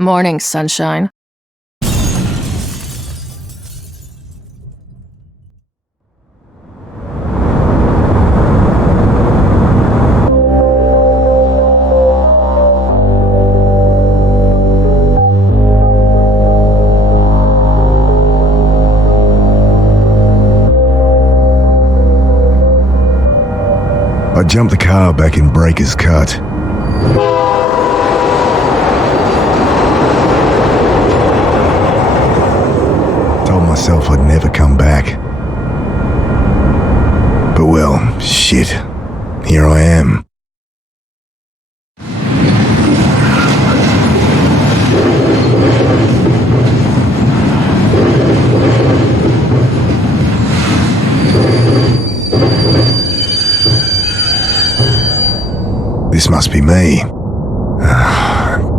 Morning, sunshine. I jumped the car back in Breaker's Cut. Told myself I'd never come back. But well, shit, here I am. This must be me.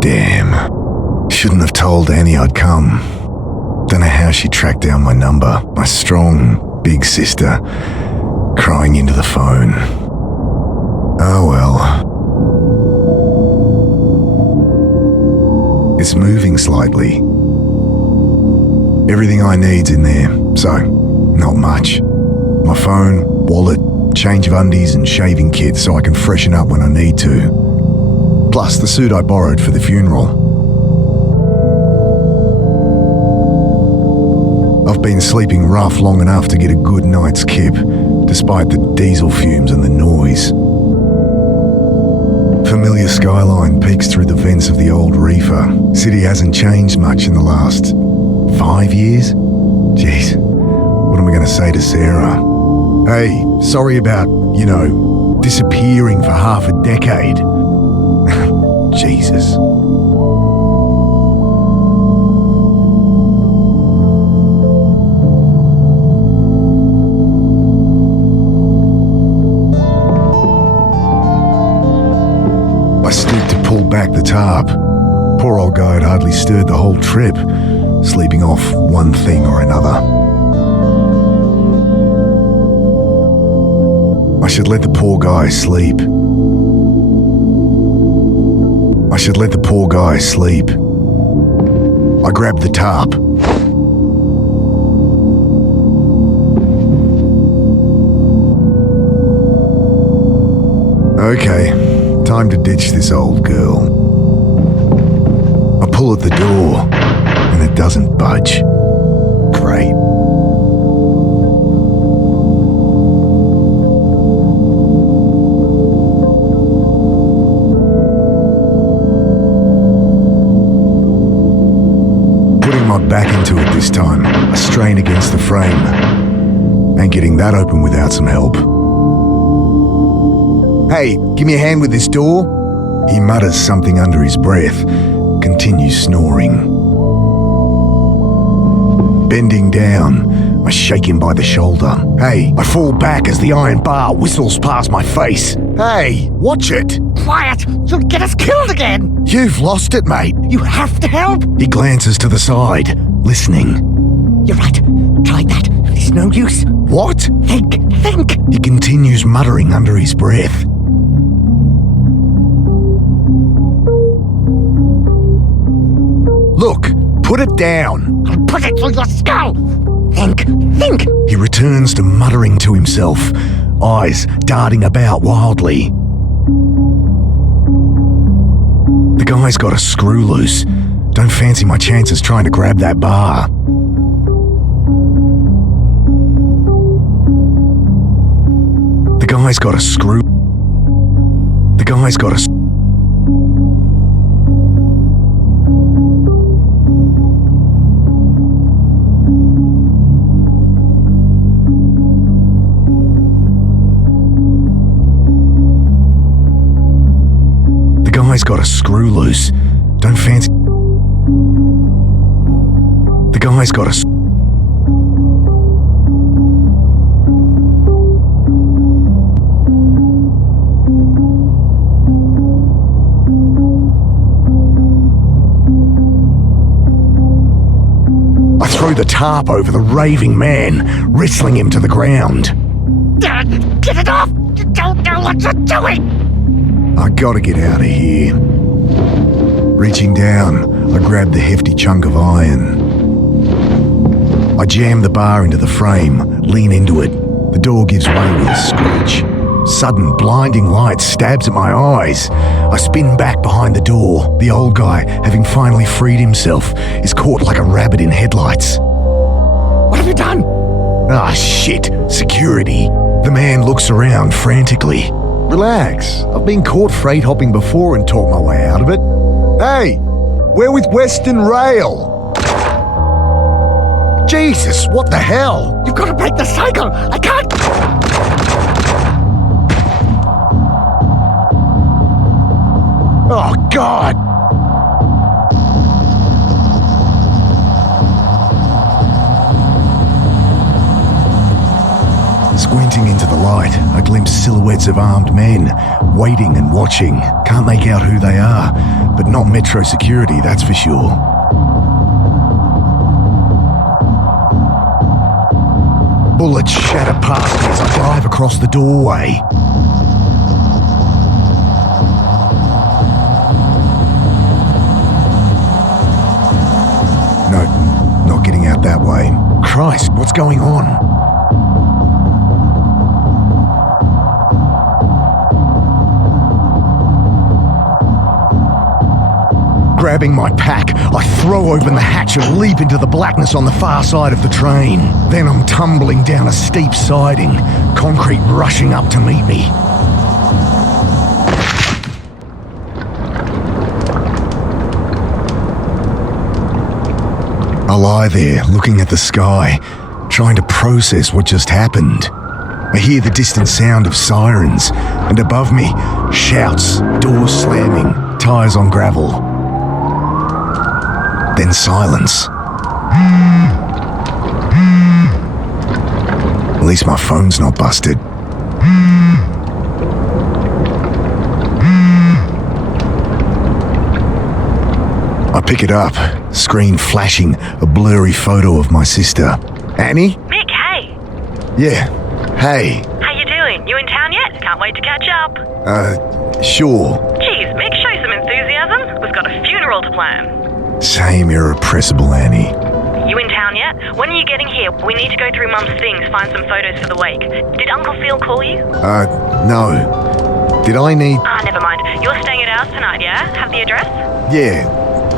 Damn. Shouldn't have told Annie I'd come. Don't know how she tracked down my number. My strong, big sister, crying into the phone. Oh well. It's moving slightly. Everything I need's in there, so not much. My phone, wallet, change of undies and shaving kit so I can freshen up when I need to. Plus the suit I borrowed for the funeral. I've been sleeping rough long enough to get a good night's kip, despite the diesel fumes and the noise. Familiar skyline peeks through the vents of the old reefer. City hasn't changed much in the last 5 years? Jeez, what am I going to say to Sarah? Hey, sorry about, disappearing for half a decade. Jesus. I stooped to pull back the tarp. Poor old guy had hardly stirred the whole trip, sleeping off one thing or another. I should let the poor guy sleep. I grabbed the tarp. Okay, time to ditch this old girl. I pull at the door, and it doesn't budge. Great. My back into it this time, a strain against the frame. Ain't getting that open without some help. Hey, give me a hand with this door. He mutters something under his breath, continues snoring. Bending down, I shake him by the shoulder. Hey, I fall back as the iron bar whistles past my face. Hey, watch it. Quiet! You'll get us killed again! You've lost it, mate. You have to help! He glances to the side, listening. You're right. Try that. It's no use. What? Think! He continues muttering under his breath. Look, put it down. I'll put it through your skull! Think! He returns to muttering to himself, eyes darting about wildly. The guy's got a screw loose. Don't fancy my chances trying to grab that bar. The guy's got a screw. The guy's got a screw loose. Don't fancy. The guy's got a. I throw the tarp over the raving man, wrestling him to the ground. Get it off! You don't know what you're doing! I gotta get out of here. Reaching down, I grabbed the hefty chunk of iron. I jam the bar into the frame, lean into it. The door gives way with a screech. Sudden, blinding light stabs at my eyes. I spin back behind the door. The old guy, having finally freed himself, is caught like a rabbit in headlights. What have you done? Ah, shit. Security. The man looks around frantically. Relax. I've been caught freight hopping before and talked my way out of it. Hey, we're with Western Rail. Jesus, what the hell? You've got to break the cycle. I can't. Oh, God. Squinting into the light, I glimpse silhouettes of armed men, waiting and watching. Can't make out who they are, but not Metro security, that's for sure. Bullets shatter past me as I dive across the doorway. No, not getting out that way. Christ, what's going on? Grabbing my pack, I throw open the hatch and leap into the blackness on the far side of the train. Then I'm tumbling down a steep siding, concrete rushing up to meet me. I lie there, looking at the sky, trying to process what just happened. I hear the distant sound of sirens, and above me, shouts, doors slamming, tires on gravel. Then silence. At least my phone's not busted. I pick it up, screen flashing a blurry photo of my sister. Annie? Mick, hey. Yeah, hey. How you doing? You in town yet? Can't wait to catch up. Sure. Geez, Mick, show some enthusiasm. We've got a funeral to plan. Same irrepressible Annie. You in town yet? When are you getting here? We need to go through Mum's things, find some photos for the wake. Did Uncle Phil call you? No. Did I need... Never mind. You're staying at ours tonight, yeah? Have the address? Yeah,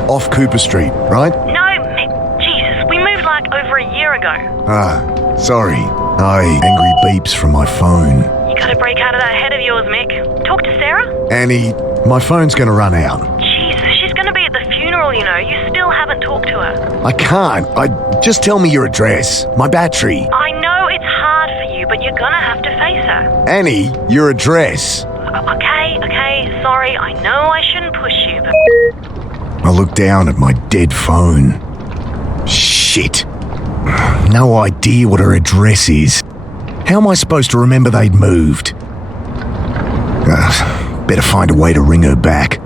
off Cooper Street, right? No, Mick. Jesus, we moved like over a year ago. Sorry. Angry beeps from my phone. You gotta break out of that head of yours, Mick. Talk to Sarah? Annie, my phone's gonna run out. Jesus, she's gonna be at the funeral, you know. You still haven't talked to her. I can't. Just tell me your address. My battery. I know it's hard for you, but you're gonna have to face her. Annie, your address. Okay, sorry. I know I shouldn't push you, but... I look down at my dead phone. Shit. No idea what her address is. How am I supposed to remember they'd moved? Better find a way to ring her back.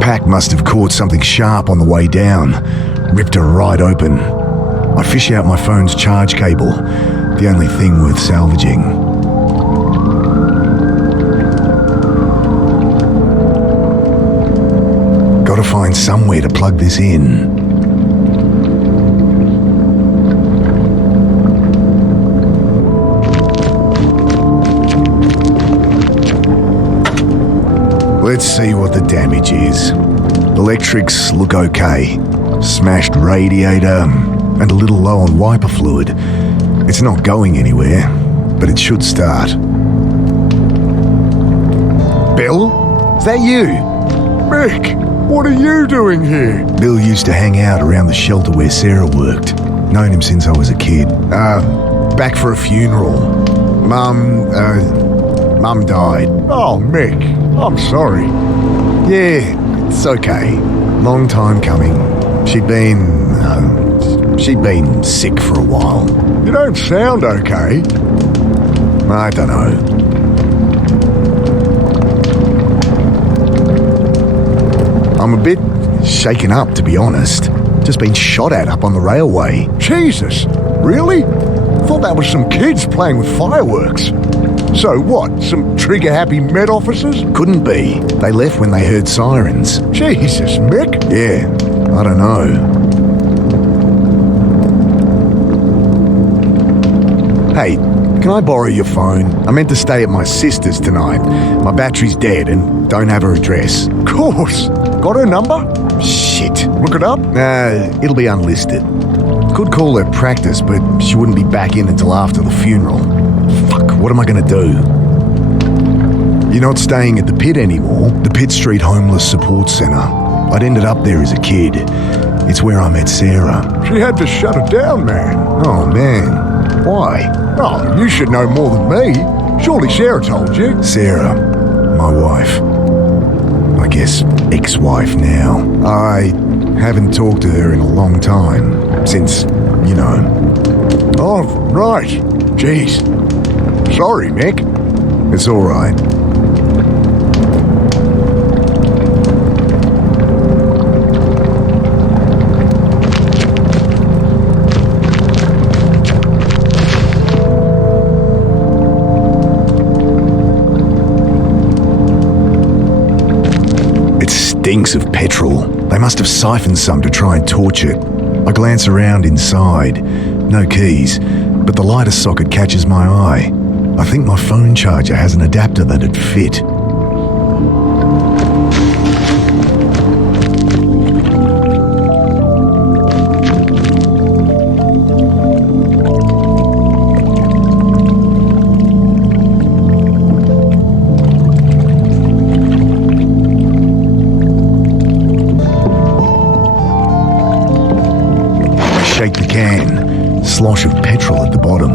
Pack must have caught something sharp on the way down, ripped her right open. I fish out my phone's charge cable, the only thing worth salvaging. Gotta find somewhere to plug this in. Let's see what the damage is. Electrics look okay. Smashed radiator, and a little low on wiper fluid. It's not going anywhere, but it should start. Bill? Is that you? Mick, what are you doing here? Bill used to hang out around the shelter where Sarah worked. Known him since I was a kid. Back for a funeral. Mum died. Oh, Mick, I'm sorry. Yeah, it's okay. Long time coming. She'd been sick for a while. You don't sound okay. I don't know. I'm a bit shaken up, to be honest. Just been shot at up on the railway. Jesus, really? Thought that was some kids playing with fireworks. So what, some trigger-happy Met officers? Couldn't be. They left when they heard sirens. Jesus, Mick. Yeah, I don't know. Hey, can I borrow your phone? I meant to stay at my sister's tonight. My battery's dead and don't have her address. Course. Got her number? Shit. Look it up? It'll be unlisted. Could call her practice, but she wouldn't be back in until after the funeral. Fuck, what am I gonna do? You're not staying at the Pit anymore? The Pitt Street Homeless Support Centre. I'd ended up there as a kid. It's where I met Sarah. She had to shut it down, man. Oh, man. Why? Oh, you should know more than me. Surely Sarah told you. Sarah, my wife. I guess ex-wife now. I haven't talked to her in a long time. Since, you know. Oh, right. Jeez. Sorry, Mick. It's all right. Stinks of petrol. They must have siphoned some to try and torch it. I glance around inside. No keys, but the lighter socket catches my eye. I think my phone charger has an adapter that'd fit. Shake the can. Slosh of petrol at the bottom.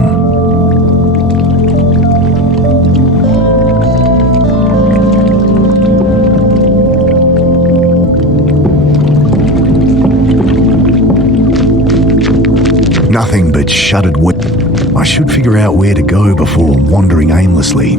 Nothing but shuttered wood. I should figure out where to go before wandering aimlessly.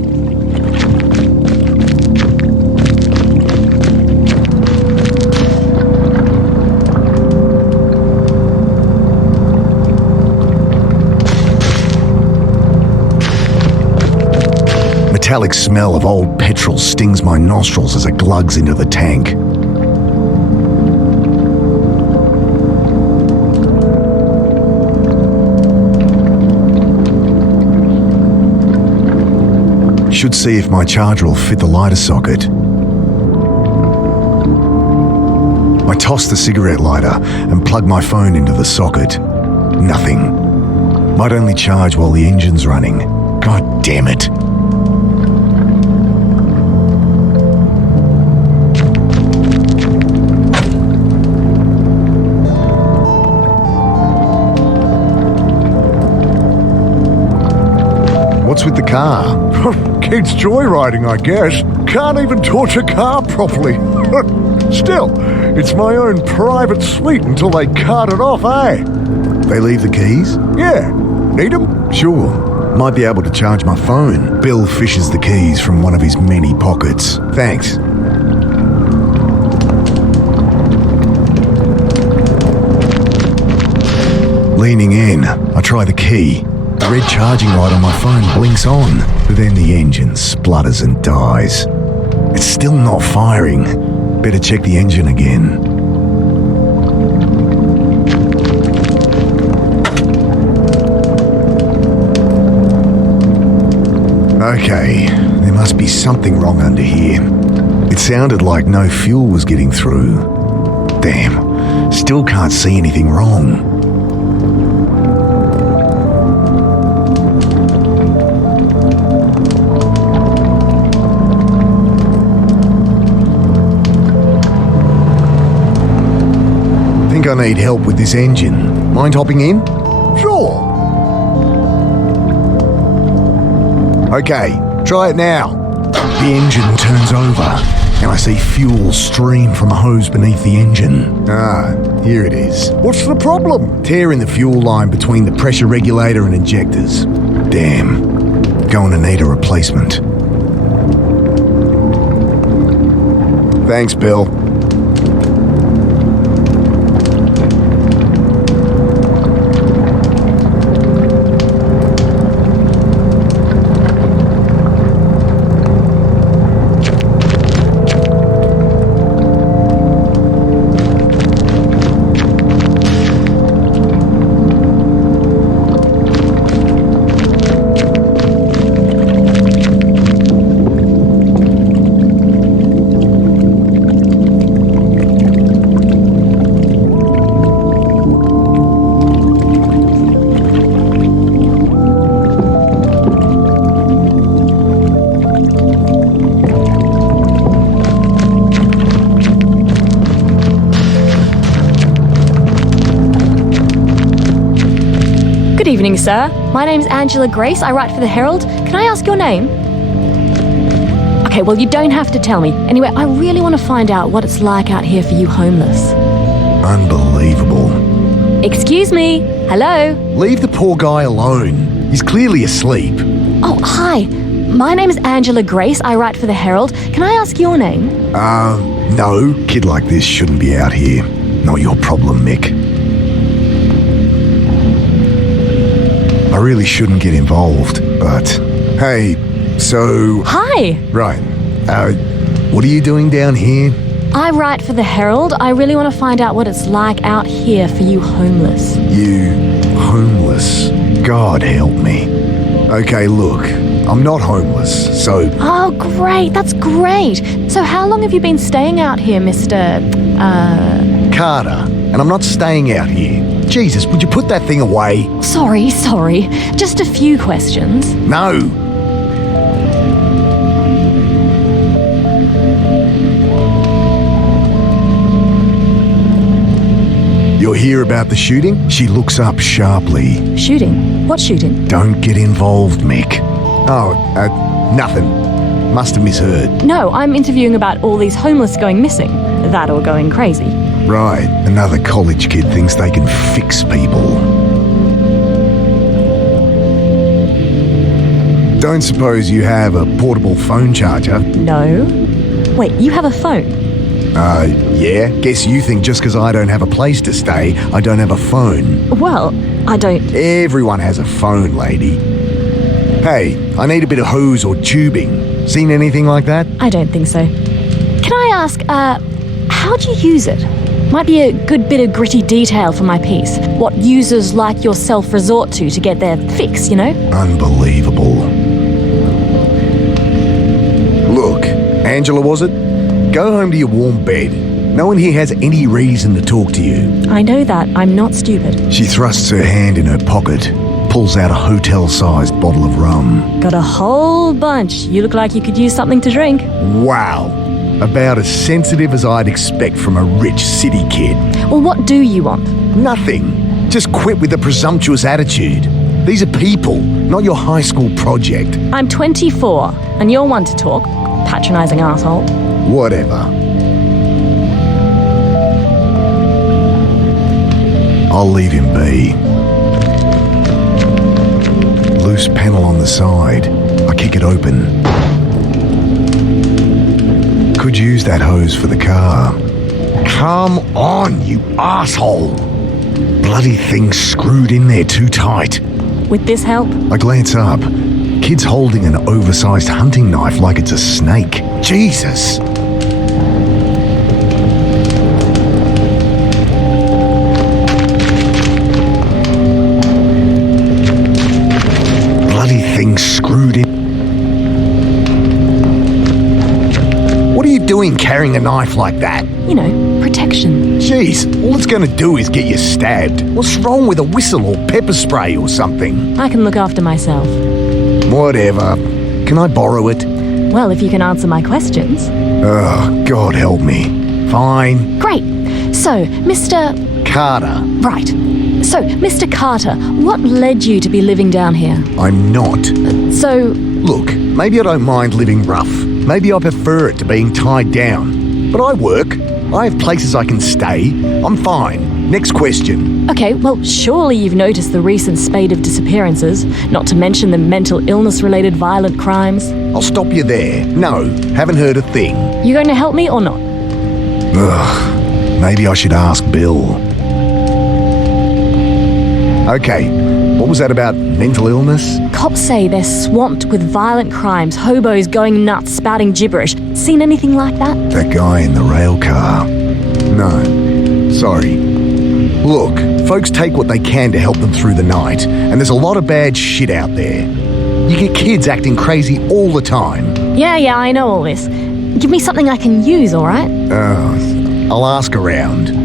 Metallic smell of old petrol stings my nostrils as it glugs into the tank. Should see if my charger will fit the lighter socket. I toss the cigarette lighter and plug my phone into the socket. Nothing. Might only charge while the engine's running. God damn it. What's with the car? Kids joyriding, I guess. Can't even torch a car properly. Still, it's my own private suite until they cart it off, eh? They leave the keys? Yeah. Need them? Sure. Might be able to charge my phone. Bill fishes the keys from one of his many pockets. Thanks. Leaning in, I try the key. The red charging light on my phone blinks on, but then the engine splutters and dies. It's still not firing. Better check the engine again. Okay, there must be something wrong under here. It sounded like no fuel was getting through. Damn, still can't see anything wrong. I need help with this engine. Mind hopping in? Sure. Okay, try it now. The engine turns over, and I see fuel stream from a hose beneath the engine. Ah, here it is. What's the problem? Tear in the fuel line between the pressure regulator and injectors. Damn. Going to need a replacement. Thanks, Bill. Good evening, sir. My name's Angela Grace. I write for the Herald. Can I ask your name? Okay, well, you don't have to tell me. Anyway, I really want to find out what it's like out here for you homeless. Unbelievable. Excuse me. Hello? Leave the poor guy alone. He's clearly asleep. Oh, hi. My name's Angela Grace. I write for the Herald. Can I ask your name? No. Kid like this shouldn't be out here. Not your problem, Mick. I really shouldn't get involved, but... Hey, so... Hi. Right. What are you doing down here? I write for the Herald. I really want to find out what it's like out here for you homeless. You... homeless? God help me. Okay, look. I'm not homeless, so... Oh, great. That's great. So how long have you been staying out here, Mr... Carter. And I'm not staying out here. Jesus, would you put that thing away? Sorry. Just a few questions. No. You're here about the shooting? She looks up sharply. Shooting? What shooting? Don't get involved, Mick. Oh, nothing. Must have misheard. No, I'm interviewing about all these homeless going missing. That or going crazy. Right, another college kid thinks they can fix people. Don't suppose you have a portable phone charger? No. Wait, you have a phone? Yeah. Guess you think just because I don't have a place to stay, I don't have a phone. Well, I don't... Everyone has a phone, lady. Hey, I need a bit of hose or tubing. Seen anything like that? I don't think so. Can I ask, how do you use it? Might be a good bit of gritty detail for my piece. What users like yourself resort to get their fix, you know? Unbelievable. Look, Angela, was it? Go home to your warm bed. No one here has any reason to talk to you. I know that. I'm not stupid. She thrusts her hand in her pocket, pulls out a hotel-sized bottle of rum. Got a whole bunch. You look like you could use something to drink. Wow. About as sensitive as I'd expect from a rich city kid. Well, what do you want? Nothing. Just quit with the presumptuous attitude. These are people, not your high school project. I'm 24, and you're one to talk. Patronizing asshole. Whatever. I'll leave him be. Loose panel on the side. I kick it open. Could use that hose for the car. Come on, you asshole! Bloody thing's screwed in there too tight. With this help? I glance up. Kid's holding an oversized hunting knife like it's a snake. Jesus! Bloody thing's screwed in. What are you doing carrying a knife like that? You know, protection. Jeez, all it's gonna do is get you stabbed. What's wrong with a whistle or pepper spray or something? I can look after myself. Whatever. Can I borrow it? Well, if you can answer my questions. Oh, God help me. Fine. Great. So, Mr. Carter. Right. So, Mr. Carter, what led you to be living down here? I'm not. So... Look, maybe I don't mind living rough. Maybe I prefer it to being tied down. But I work. I have places I can stay. I'm fine. Next question. Okay, well, surely you've noticed the recent spate of disappearances, not to mention the mental illness-related violent crimes. I'll stop you there. No, haven't heard a thing. You going to help me or not? Ugh, maybe I should ask Bill. Okay, what was that about mental illness? Cops say they're swamped with violent crimes, hobos going nuts, spouting gibberish. Seen anything like that? That guy in the rail car. No, sorry. Look, folks take what they can to help them through the night, and there's a lot of bad shit out there. You get kids acting crazy all the time. Yeah, I know all this. Give me something I can use, all right? I'll ask around.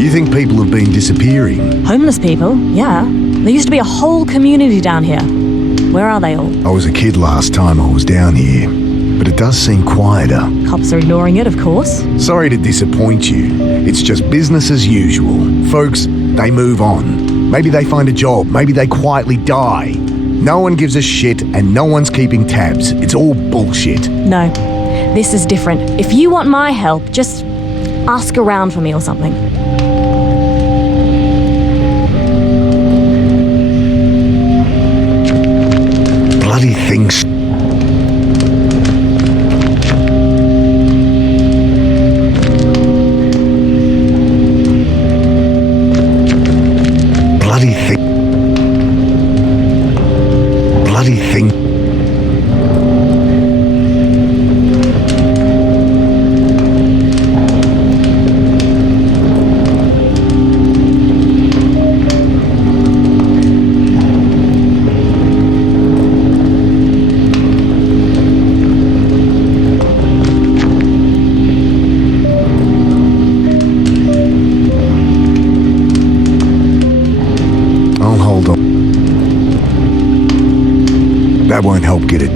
You think people have been disappearing? Homeless people? Yeah. There used to be a whole community down here. Where are they all? I was a kid last time I was down here, but it does seem quieter. cops are ignoring it, of course. Sorry to disappoint you. It's just business as usual. Folks, they move on. Maybe they find a job. Maybe they quietly die. No one gives a shit and no one's keeping tabs. It's all bullshit. No, this is different. If you want my help, just ask around for me or something. Bloody things. Bloody thing. Bloody thing. I'll hold on. That won't help get it.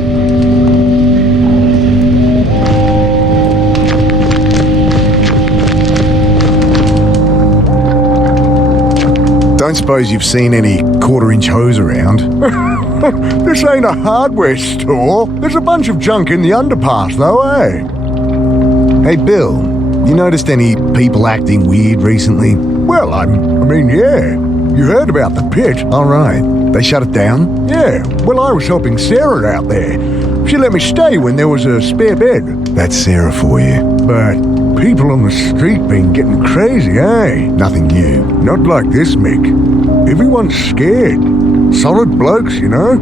Don't suppose you've seen any quarter-inch hose around? This ain't a hardware store. There's a bunch of junk in the underpass, though, eh? Hey, Bill, you noticed any people acting weird recently? Well, I mean, yeah. You heard about the pit. All right. They shut it down? Yeah, well, I was helping Sarah out there. She let me stay when there was a spare bed. That's Sarah for you. But people on the street been getting crazy, eh? Nothing new. Not like this, Mick. Everyone's scared. Solid blokes, you know?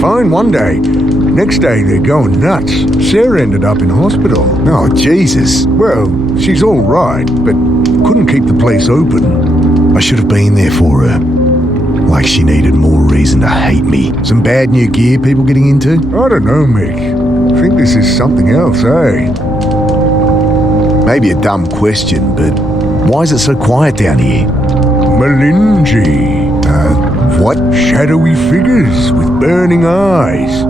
Fine one day. Next day, they're going nuts. Sarah ended up in hospital. Oh, Jesus. Well, she's all right, but couldn't keep the place open. I should have been there for her. Like she needed more reason to hate me. Some bad new gear people getting into? I don't know, Mick. I think this is something else, eh? Maybe a dumb question, but why is it so quiet down here? Melingi. What? Shadowy figures with burning eyes.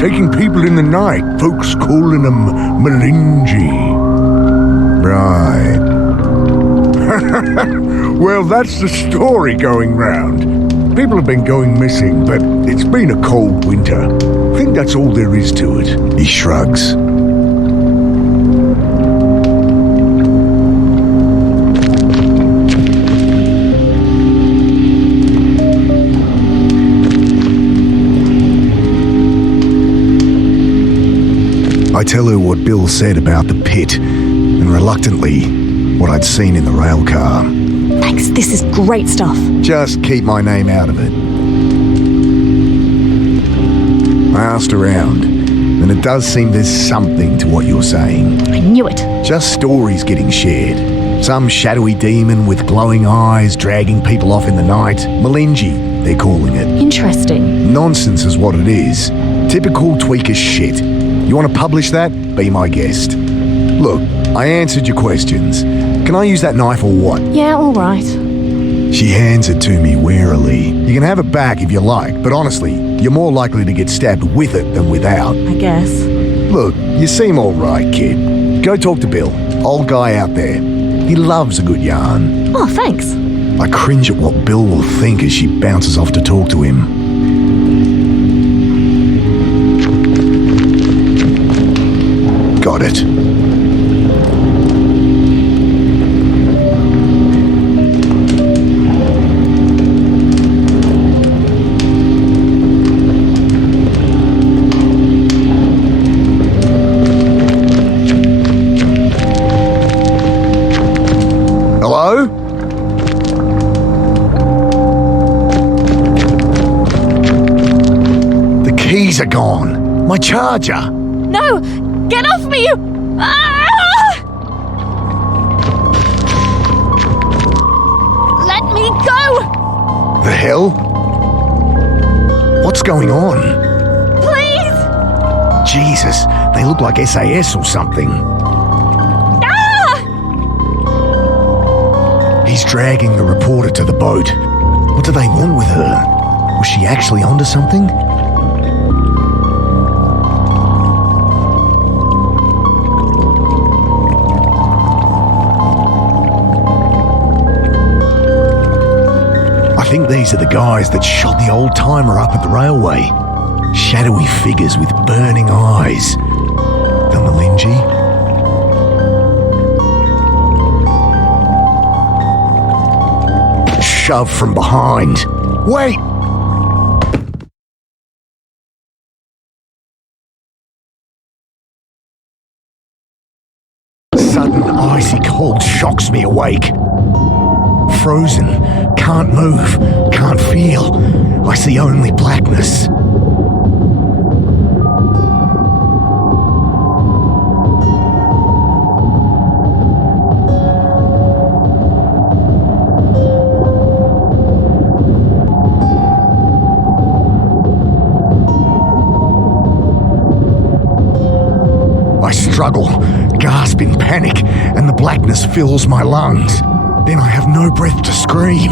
Taking people in the night, folks calling them Melingi. Right. Well, that's the story going round. People have been going missing, but it's been a cold winter. I think that's all there is to it. He shrugs. I tell her what Bill said about the pit, and reluctantly, what I'd seen in the rail car. Thanks, this is great stuff. Just keep my name out of it. I asked around, and it does seem there's something to what you're saying. I knew it. Just stories getting shared. Some shadowy demon with glowing eyes dragging people off in the night. Melingi, they're calling it. Interesting. Nonsense is what it is. Typical tweaker shit. You want to publish that? Be my guest. Look, I answered your questions. Can I use that knife or what? Yeah, all right. She hands it to me warily. You can have it back if you like, but honestly, you're more likely to get stabbed with it than without. I guess. Look, you seem all right, kid. Go talk to Bill, old guy out there. He loves a good yarn. Oh, thanks. I cringe at what Bill will think as she bounces off to talk to him. Got it. Hello? The keys are gone. My charger. No! Get off me, you! Ah! Let me go! The hell? What's going on? Please! Jesus, they look like SAS or something. Ah! He's dragging the reporter to the boat. What do they want with her? Was she actually onto something? think these are the guys that shot the old timer up at the railway. Shadowy figures with burning eyes. The Malinji? Shove from behind. Wait! Sudden icy cold shocks me awake. Frozen, can't move, can't feel. I see only blackness. I struggle, gasp in panic, and the blackness fills my lungs. Then I have no breath to scream.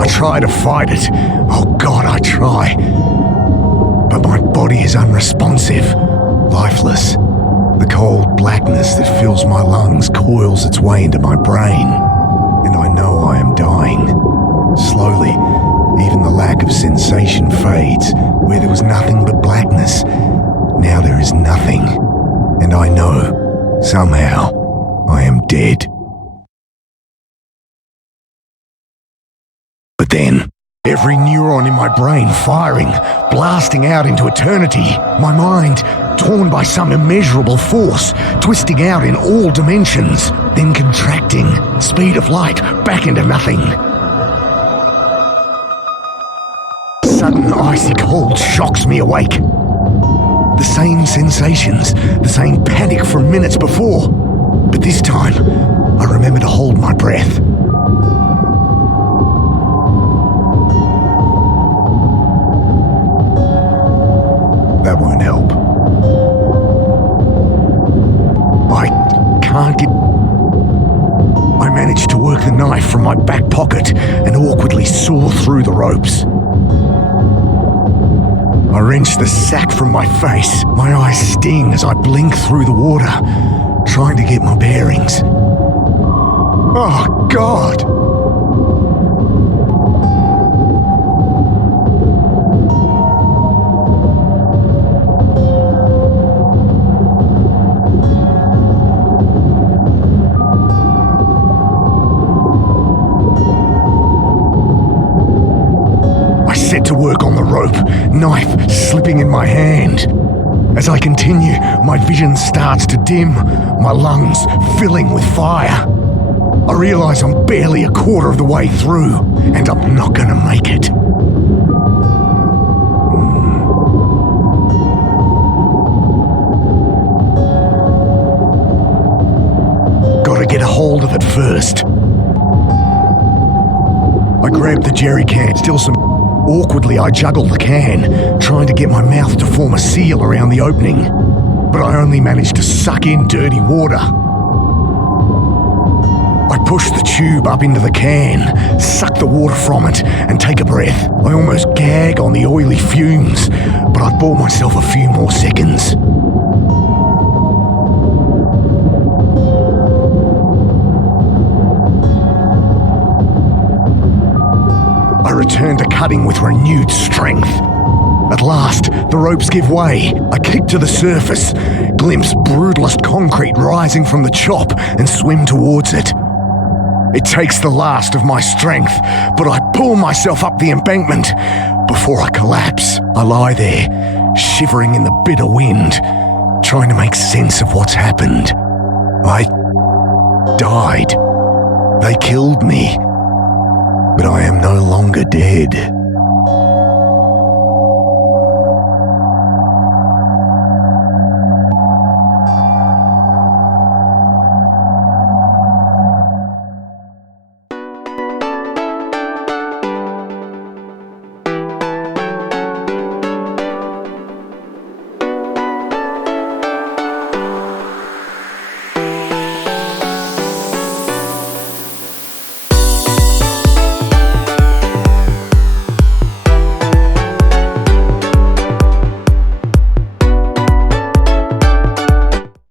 I try to fight it. Oh God, I try. But my body is unresponsive, lifeless. The cold blackness that fills my lungs coils its way into my brain, and I know I am dying. Slowly, even the lack of sensation fades. Where there was nothing but blackness, now there is nothing. And I know, somehow, I am dead. But then, every neuron in my brain firing, blasting out into eternity. My mind, torn by some immeasurable force, twisting out in all dimensions, then contracting, speed of light, back into nothing. Sudden icy cold shocks me awake. The same sensations, the same panic from minutes before. But this time, I remember to hold my breath. That won't help. I can't get... I managed to work the knife from my back pocket and awkwardly saw through the ropes. I wrench the sack from my face. My eyes sting as I blink through the water, trying to get my bearings. Oh, God! Set to work on the rope, knife slipping in my hand. As I continue, my vision starts to dim, my lungs filling with fire. I realise I'm barely a quarter of the way through, and I'm not going to make it. Gotta get a hold of it first. I grab the jerry can, still some... Awkwardly, I juggle the can, trying to get my mouth to form a seal around the opening, but I only manage to suck in dirty water. I push the tube up into the can, suck the water from it, and take a breath. I almost gag on the oily fumes, but I bought myself a few more seconds. I return to cutting with renewed strength. At last, the ropes give way. I kick to the surface, glimpse brutalist concrete rising from the chop, and swim towards it. It takes the last of my strength, but I pull myself up the embankment. Before I collapse, I lie there, shivering in the bitter wind, trying to make sense of what's happened. I died. They killed me. But I am no longer dead.